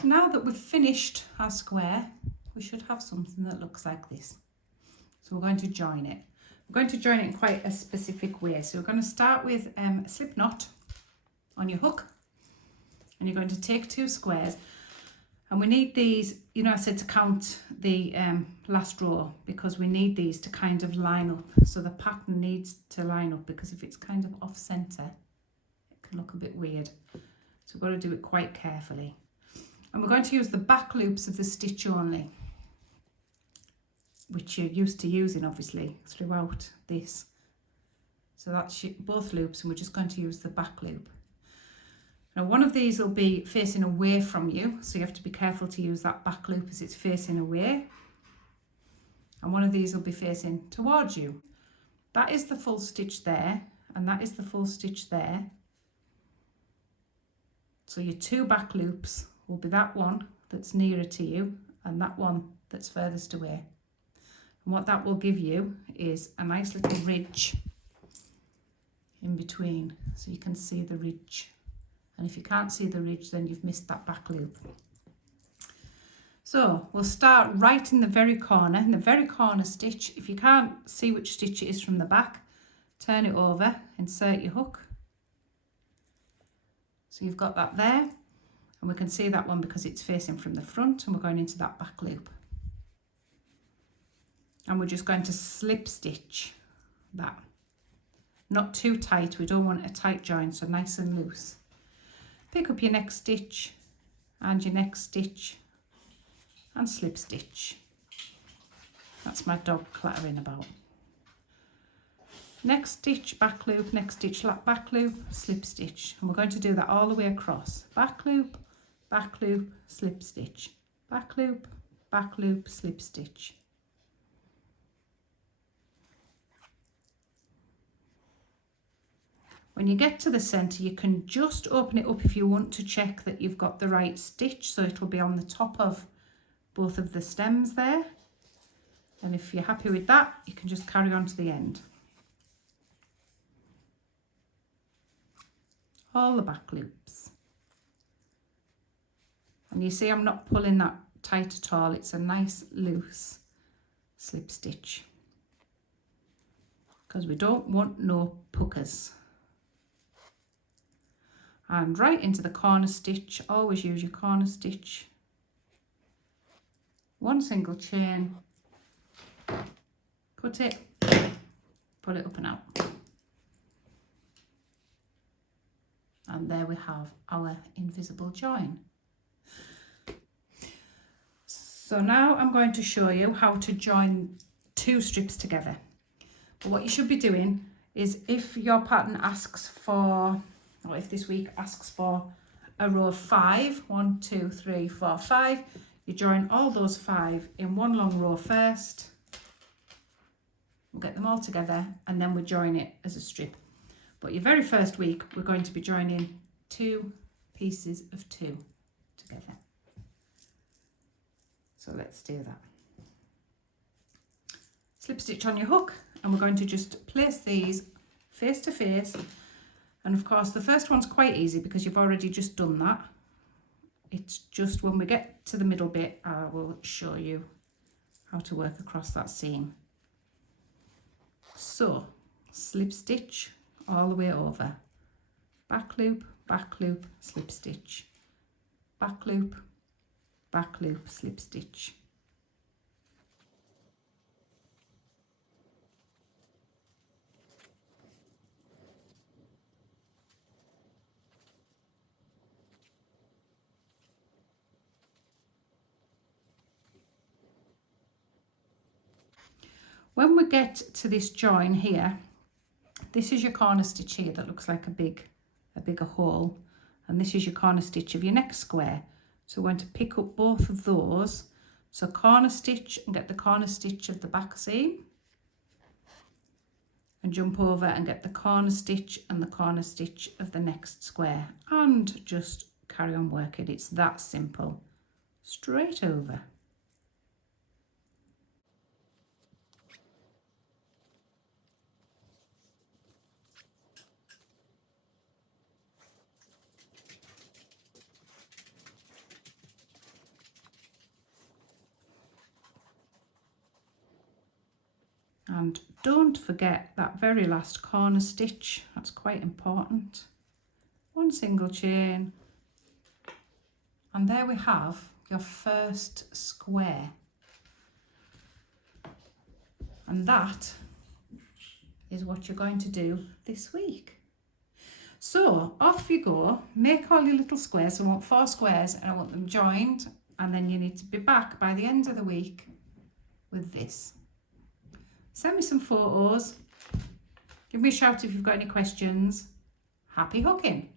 So now that we've finished our square, we should have something that looks like this. So we're going to join it. We're going to join it in quite a specific way. So we're going to start with a slip knot on your hook, and you're going to take 2 squares, and we need these, you know, I said to count the last row because we need these to kind of line up. So the pattern needs to line up, because if it's kind of off center, it can look a bit weird. So we've got to do it quite carefully. And we're going to use the back loops of the stitch only, which you're used to using obviously throughout this. So that's both loops, and we're just going to use the back loop. Now one of these will be facing away from you, so you have to be careful to use that back loop as it's facing away. And one of these will be facing towards you. That is the full stitch there, and that is the full stitch there. So your 2 back loops will be that one that's nearer to you and that one that's furthest away. And what that will give you is a nice little ridge in between, so you can see the ridge. And if you can't see the ridge, then you've missed that back loop. So we'll start right in the very corner stitch. If you can't see which stitch it is from the back, turn it over, insert your hook. So you've got that there, and we can see that one because it's facing from the front, and we're going into that back loop. And we're just going to slip stitch that. Not too tight, we don't want a tight join, so nice and loose. Pick up your next stitch and your next stitch and slip stitch. That's my dog clattering about. Next stitch, back loop, next stitch, back loop, slip stitch. And we're going to do that all the way across. Back loop, slip stitch. Back loop, slip stitch. When you get to the centre, you can just open it up if you want to check that you've got the right stitch, so it'll be on the top of both of the stems there. And if you're happy with that, you can just carry on to the end. All the back loops. And you see I'm not pulling that tight at all, it's a nice loose slip stitch, because we don't want no puckers. And right into the corner stitch, always use your corner stitch. 1 single chain, cut it, pull it up and out. And there we have our invisible join. So now I'm going to show you how to join 2 strips together. But what you should be doing is, if your pattern asks for, or if this week asks for a row of 5, 1, 2, 3, 4, 5, you join all those 5 in one long row first. We'll get them all together and then we join it as a strip. But your very first week, we're going to be joining 2 pieces of 2 together. So let's do that. Slip stitch on your hook, and we're going to just place these face to face. And of course, the first one's quite easy because you've already just done that. It's just when we get to the middle bit, I will show you how to work across that seam. So, slip stitch all the way over. Back loop, slip stitch. Back loop, slip stitch. When we get to this join here, this is your corner stitch here that looks like a bigger hole, and this is your corner stitch of your next square. So we're going to pick up both of those. So corner stitch and get the corner stitch of the back seam, and jump over and get the corner stitch and the corner stitch of the next square, and just carry on working. It's that simple. Straight over. And don't forget that very last corner stitch, that's quite important. One single chain, and there we have your first square. And that is what you're going to do this week. So off you go, make all your little squares. So I want 4 squares and I want them joined, and then you need to be back by the end of the week with this. Send me some photos. Give me a shout if you've got any questions. Happy hooking!